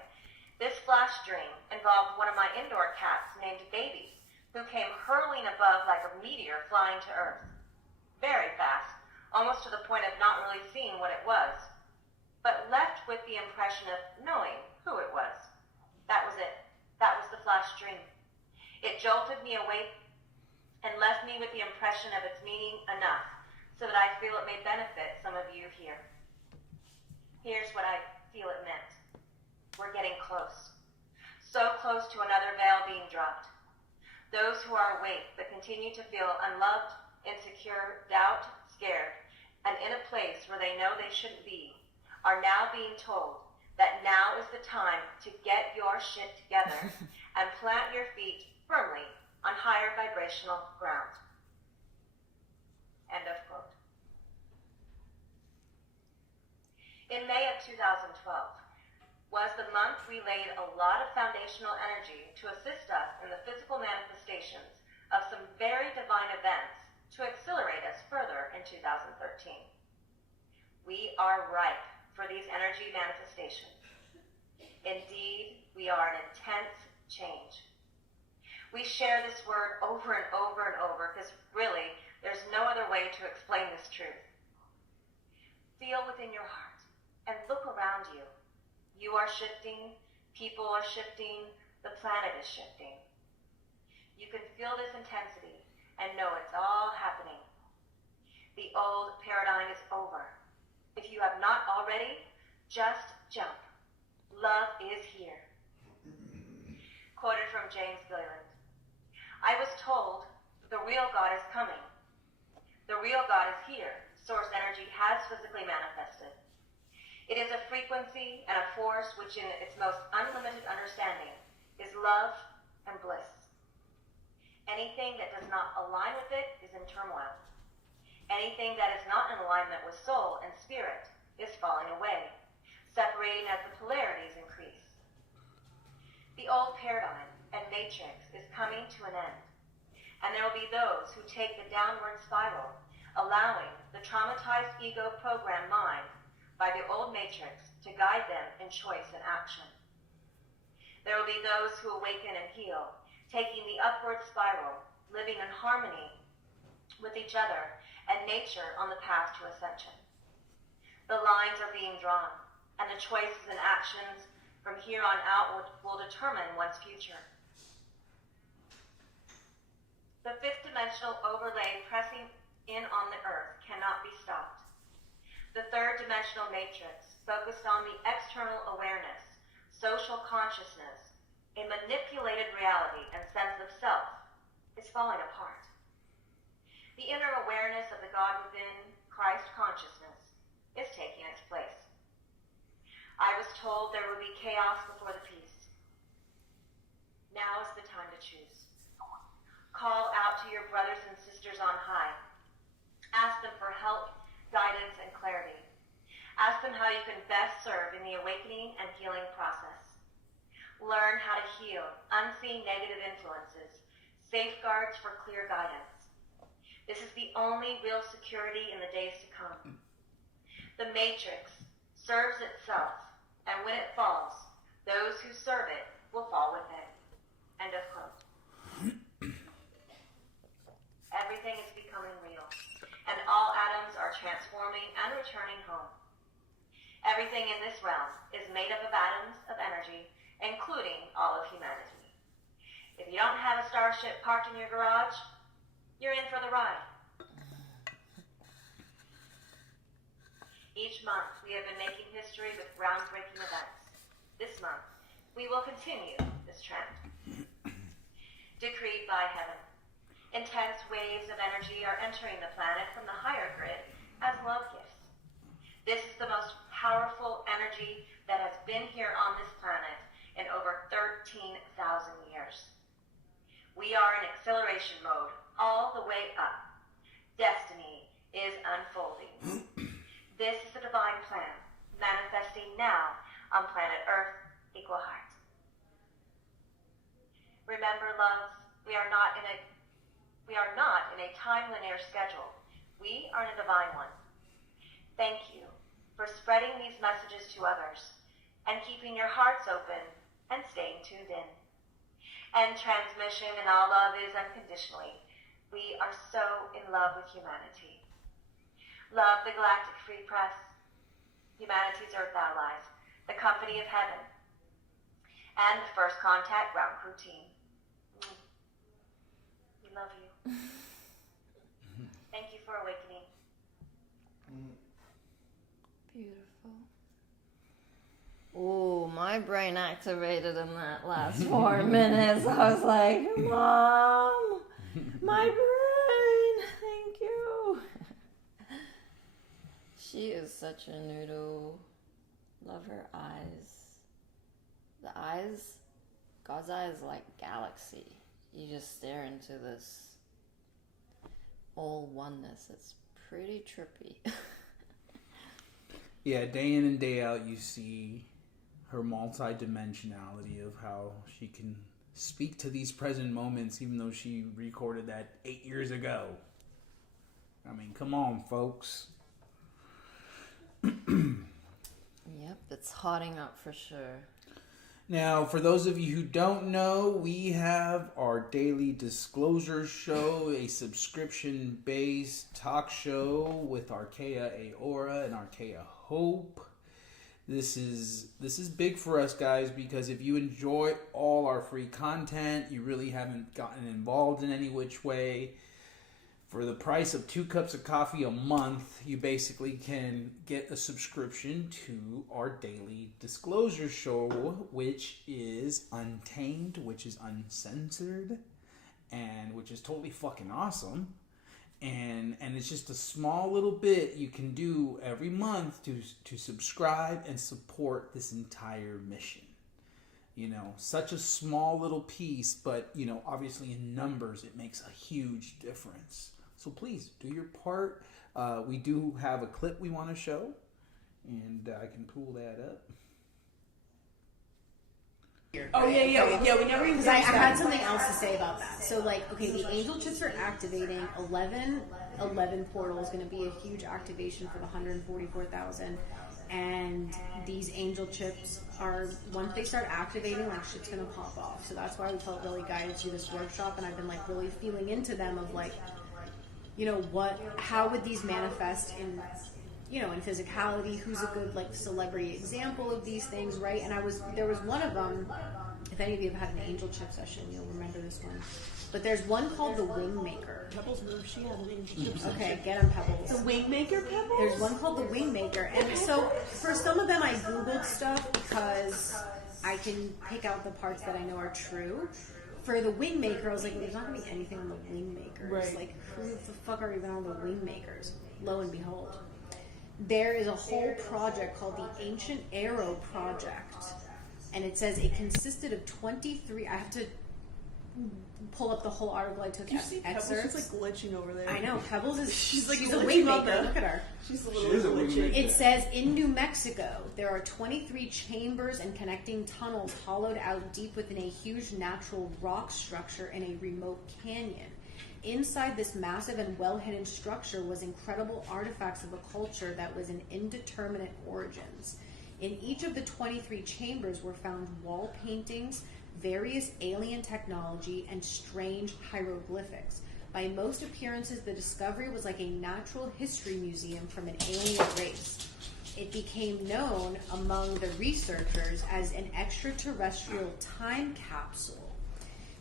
this flash dream involved one of my indoor cats named Baby, who came hurling above like a meteor flying to Earth. Very fast, almost to the point of not really seeing what it was, but left with the impression of knowing who it was. That was it. That was the flash dream. It jolted me awake and left me with the impression of its meaning enough so that I feel it may benefit some of you here. Here's what I feel it meant. We're getting close. So close to another veil being dropped. Those who are awake but continue to feel unloved, insecure, doubt, scared, and in a place where they know they shouldn't be, are now being told that now is the time to get your shit together and plant your feet firmly on higher vibrational ground. End of quote. In May of 2012 was the month we laid a lot of foundational energy to assist us in the physical manifestations of some very divine events to accelerate us further in 2013. We are ripe for these energy manifestations. Indeed, we are an intense change. We share this word over and over and over because really, there's no other way to explain this truth. Feel within your heart and look around you. You are shifting, people are shifting, the planet is shifting. You can feel this intensity and know it's all happening. The old paradigm is over. If you have not already, just jump. Love is here. Quoted from James Gilliland. I was told the real God is coming. The real God is here. Source energy has physically manifested. It is a frequency and a force which in its most unlimited understanding is love and bliss. Anything that does not align with it is in turmoil. Anything that is not in alignment with soul and spirit is falling away, separating as the polarities increase. The old paradigm and matrix is coming to an end, and there will be those who take the downward spiral, allowing the traumatized ego program mind by the old matrix to guide them in choice and action. There will be those who awaken and heal, taking the upward spiral, living in harmony with each other and nature on the path to ascension. The lines are being drawn, and the choices and actions from here on out will determine one's future. The fifth dimensional overlay pressing in on the earth cannot be stopped. The third dimensional matrix, focused on the external awareness, social consciousness, a manipulated reality and sense of self, is falling apart. The inner awareness of the God within, Christ consciousness, is taking its place. I was told there would be chaos before the peace. Now is the time to choose. Call out to your brothers and sisters on high. Ask them for help, guidance, and clarity. Ask them how you can best serve in the awakening and healing process. Learn how to heal unseen negative influences, safeguards for clear guidance. This is the only real security in the days to come. The matrix serves itself, and when it falls, those who serve it will fall with it. End of quote. Everything is becoming real, and all transforming and returning home. Everything in this realm is made up of atoms of energy, including all of humanity. If you don't have a starship parked in your garage, you're in for the ride. Each month, we have been making history with groundbreaking events. This month, we will continue this trend. Decreed by heaven, intense waves of energy are entering the planet from the higher grid as love gifts. This is the most powerful energy that has been here on this planet in over 13,000 years. We are in acceleration mode all the way up. Destiny is unfolding. This is the divine plan, manifesting now on planet Earth, equal heart. Remember, loves, we are not in a time linear schedule. We are in a divine one. Thank you for spreading these messages to others and keeping your hearts open and staying tuned in. And transmission in all love is unconditionally. We are so in love with humanity. Love the Galactic Free Press, humanity's Earth Allies, the Company of Heaven, and the First Contact Ground Crew Team. We love you. Thank you for awakening. Beautiful. Oh, my brain activated in that last 4 minutes. I was like, Mom, my brain, thank you. She is such a noodle. Love her eyes. The eyes, God's eyes like galaxy. You just stare into this all oneness. It's pretty trippy. Yeah, day in and day out, you see her multi-dimensionality of how she can speak to these present moments, even though she recorded that 8 years ago. I mean, come on, folks. Yep, it's hotting up for sure. Now, for those of you who don't know, we have our daily disclosure show, a subscription-based talk show with Archaea Aora and Archaea Hope. This is big for us, guys, because if you enjoy all our free content, you really haven't gotten involved in any which way. For the price of 2 cups of coffee a month, you basically can get a subscription to our daily disclosure show, which is untamed, which is uncensored, and which is totally fucking awesome. And it's just a small little bit you can do every month to subscribe and support this entire mission. You know, such a small little piece, but, you know, obviously in numbers, it makes a huge difference. So please do your part. We do have a clip we want to show, and I can pull that up. Oh, yeah, we never even. I had something else to say about that. So, like, okay, the angel chips are activating. 11 portal is going to be a huge activation for the 144,000. And these angel chips are, once they start activating, like, shit's going to pop off. So that's why we felt really guided to do this workshop, and I've been, like, really feeling into them of, like, you know, how would these manifest in, you know, in physicality? Who's a good, like, celebrity example of these things, right? And there was one of them, if any of you have had an angel chip session, you'll remember this one. But there's one called the Wing Maker. Pebbles moved. She had an angel chip session. Okay, get on Pebbles. The Wing Maker Pebbles? There's one called the Wing Maker. And so for some of them I Googled stuff because I can pick out the parts that I know are true. For the Wing Maker, I was like, well, there's not going to be anything on the Wing Makers. Right. Like, who the fuck are even on the Wing Makers? Lo and behold. There is a whole project called the Ancient Arrow Project. And it says it consisted of 23... I have to pull up the whole article I took. Do you see Pebbles? She's like glitching over there. I know. Pebbles is... She's like a glitching Wing on Maker. the- Look at her. She's a She little is a wing glitching. maker. It says, in New Mexico, there are 23 chambers and connecting tunnels hollowed out deep within a huge natural rock structure in a remote canyon. Inside this massive and well-hidden structure was incredible artifacts of a culture that was in indeterminate origins. In each of the 23 chambers were found wall paintings, various alien technology, and strange hieroglyphics. By most appearances, the discovery was like a natural history museum from an alien race. It became known among the researchers as an extraterrestrial time capsule.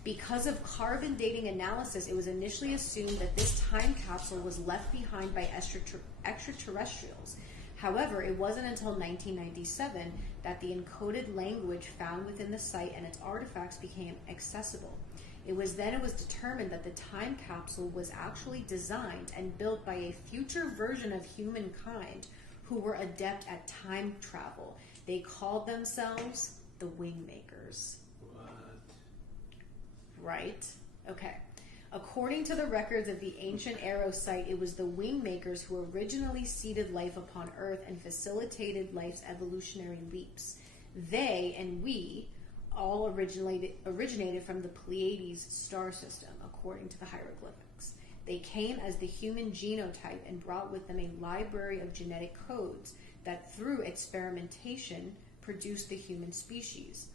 Because of carbon dating analysis, it was initially assumed that this time capsule was left behind by extraterrestrials. However, it wasn't until 1997 that the encoded language found within the site and its artifacts became accessible. It was determined that the time capsule was actually designed and built by a future version of humankind who were adept at time travel. They called themselves the Wingmakers. Right? Okay. According to the records of the ancient Arrow site, it was the Wingmakers who originally seeded life upon Earth and facilitated life's evolutionary leaps. They and we all originated from the Pleiades star system, according to the hieroglyphics. They came as the human genotype and brought with them a library of genetic codes that, through experimentation, produced the human species.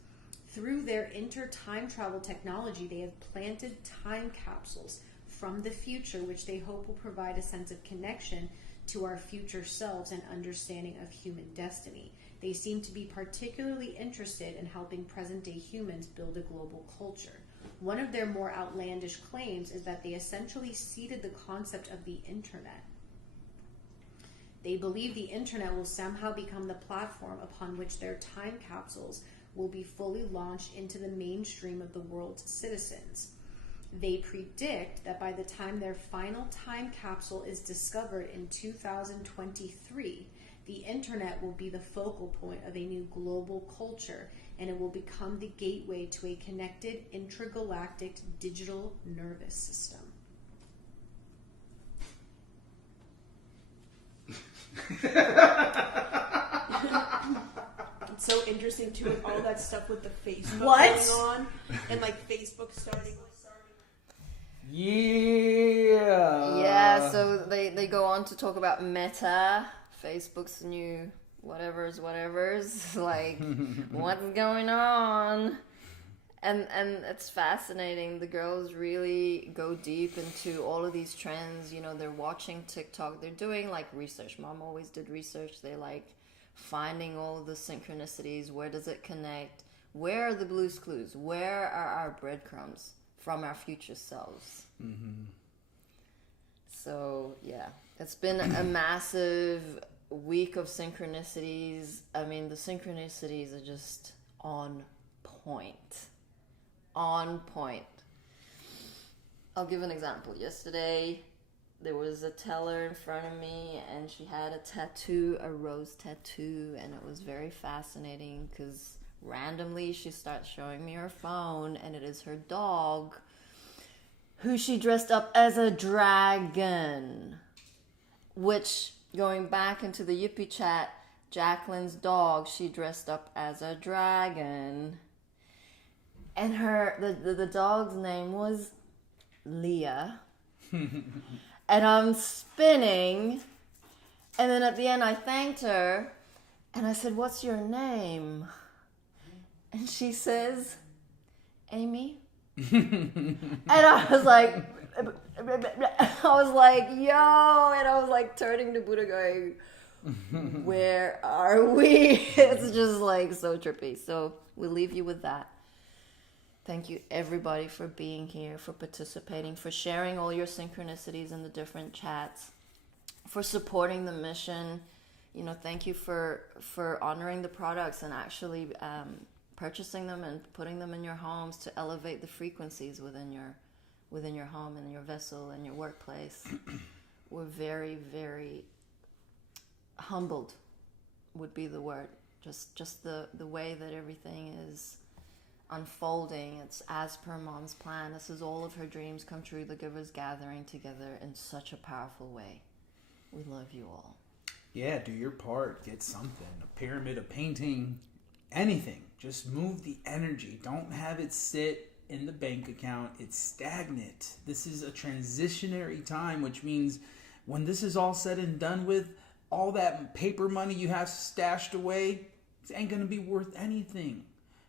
Through their inter-time travel technology, they have planted time capsules from the future, which they hope will provide a sense of connection to our future selves and understanding of human destiny. They seem to be particularly interested in helping present-day humans build a global culture. One of their more outlandish claims is that they essentially seeded the concept of the internet. They believe the internet will somehow become the platform upon which their time capsules will be fully launched into the mainstream of the world's citizens. They predict that by the time their final time capsule is discovered in 2023, the internet will be the focal point of a new global culture, and it will become the gateway to a connected intergalactic digital nervous system. It's so interesting too, with all that stuff with the Facebook What? going on, and like Facebook starting. Yeah. Yeah, so they go on to talk about Meta, Facebook's new whatever's, like, what's going on? And it's fascinating. The girls really go deep into all of these trends. You know, they're watching TikTok. They're doing, like, research. Mom always did research. They like finding all of the synchronicities. Where does it connect? Where are the Blue's Clues? Where are our breadcrumbs from our future selves? Mm-hmm. So, yeah. It's been a massive week of synchronicities. I mean, the synchronicities are just on point. On point. I'll give an example. Yesterday, there was a teller in front of me, and she had a tattoo, a rose tattoo, and it was very fascinating because randomly she starts showing me her phone, and it is her dog, who she dressed up as a dragon. Which, going back into the Yippie chat, Jacqueline's dog, she dressed up as a dragon. And the dog's name was Leah. And I'm spinning. And then at the end I thanked her. And I said, "What's your name?" And she says, "Amy." And I was like, yo, and I was like turning to Buddha going, where are we? It's just like so trippy. So we'll leave you with that. Thank you everybody for being here, for participating, for sharing all your synchronicities in the different chats, for supporting the mission. You know, thank you for honoring the products and actually purchasing them and putting them in your homes to elevate the frequencies within your home and your vessel and your workplace. We're very, very humbled would be the word. Just the way that everything is unfolding. It's as per Mom's plan. This is all of her dreams come true. The givers gathering together in such a powerful way. We love you all. Yeah, do your part. Get something. A pyramid, a painting, anything. Just move the energy. Don't have it sit in the bank account. It's stagnant. This is a transitionary time, which means when this is all said and done with, all that paper money you have stashed away, it ain't going to be worth anything.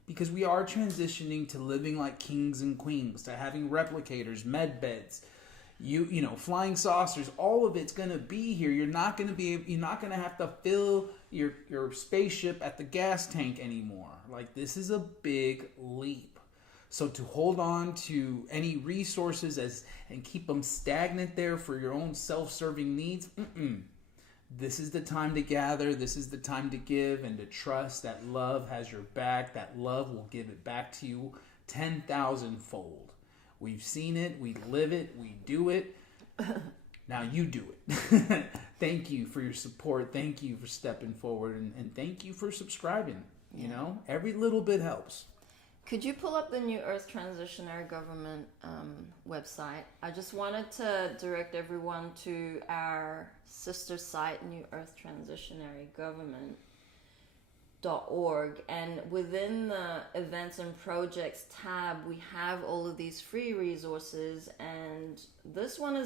Because we are transitioning to living like kings and queens, to having replicators, med beds, You know, flying saucers, all of it's gonna be here. You're not gonna have to fill your spaceship at the gas tank anymore. Like, this is a big leap. So to hold on to any resources and keep them stagnant there for your own self-serving needs, this is the time to gather. This is the time to give and to trust that love has your back. That love will give it back to you 10,000-fold. We've seen it. We live it. We do it. Now you do it. Thank you for your support. Thank you for stepping forward. And thank you for subscribing. You know, every little bit helps. Could you pull up the New Earth Transitionary Government website? I just wanted to direct everyone to our sister site, New Earth Transitionary Government.org, and within the events and projects tab, we have all of these free resources, and this one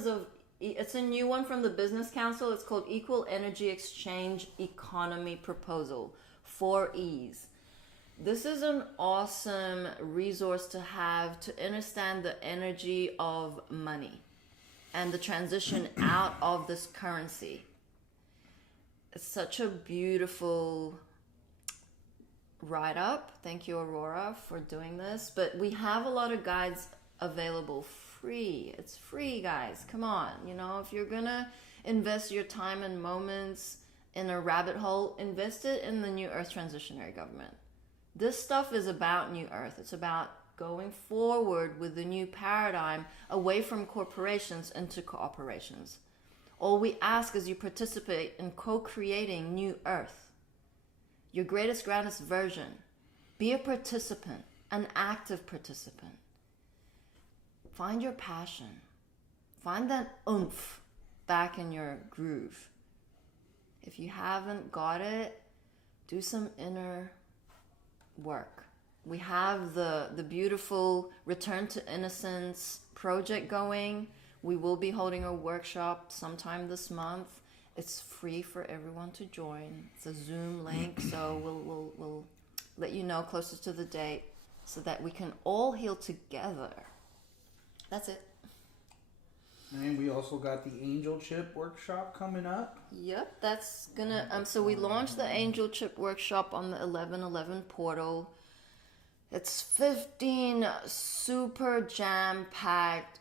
it's a new one from the Business Council. It's called Equal Energy Exchange Economy Proposal, 4 E's. This is an awesome resource to have to understand the energy of money and the transition out of this currency. It's such a beautiful write-up. Thank you, Aurora, for doing this. But we have a lot of guides available free. It's free, guys. Come on. You know, if you're going to invest your time and moments in a rabbit hole, invest it in the New Earth Transitionary Government. This stuff is about New Earth. It's about going forward with the new paradigm away from corporations into cooperations. All we ask is you participate in co-creating New Earth, your greatest, grandest version. Be a participant, an active participant. Find your passion. Find that oomph back in your groove. If you haven't got it, do some inner work. We have the beautiful Return to Innocence project going. We will be holding a workshop sometime this month. It's free for everyone to join. It's a Zoom link, so we'll let you know closer to the date so that we can all heal together. That's it. And we also got the Angel Chip workshop coming up. Yep, that's gonna so we launched the Angel Chip workshop on the 11/11 portal. It's 15 super jam-packed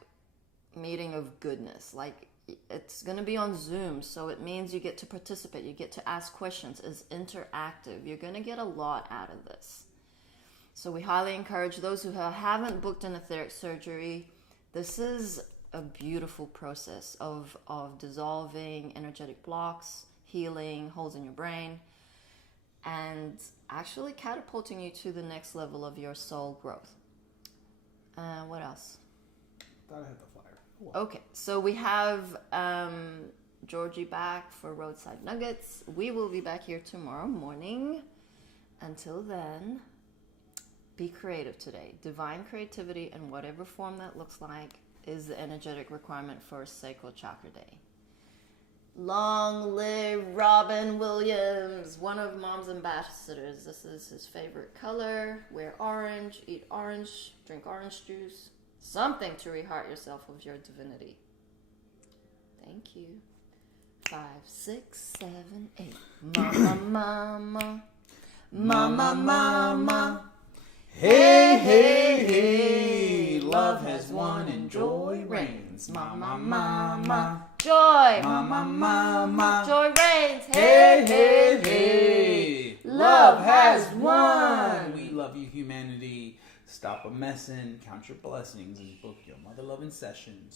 meeting of goodness. Like, it's gonna be on Zoom, so it means you get to participate, you get to ask questions. It's interactive. You're gonna get a lot out of this. So we highly encourage those who haven't booked an etheric surgery. This is a beautiful process of dissolving energetic blocks, healing holes in your brain, and actually catapulting you to the next level of your soul growth. What else? Thought I had the flyer. Wow. Okay, so we have Georgie back for Roadside Nuggets. We will be back here tomorrow morning. Until then, be creative today. Divine creativity, in whatever form that looks like, is the energetic requirement for Sacral Chakra Day. Long live Robin Williams, one of Mom's ambassadors. This is his favorite color. Wear orange, eat orange, drink orange juice. Something to reheart yourself of your divinity. Thank you. 5, 6, 7, 8. Mama, mama. Mama, mama. Hey, hey, hey, love has won and joy reigns. Mama, mama. Joy. Mama, mama. Joy reigns. Hey, hey, hey, love has won. We love you, humanity. Stop a messin', count your blessings, and book your mother loving sessions.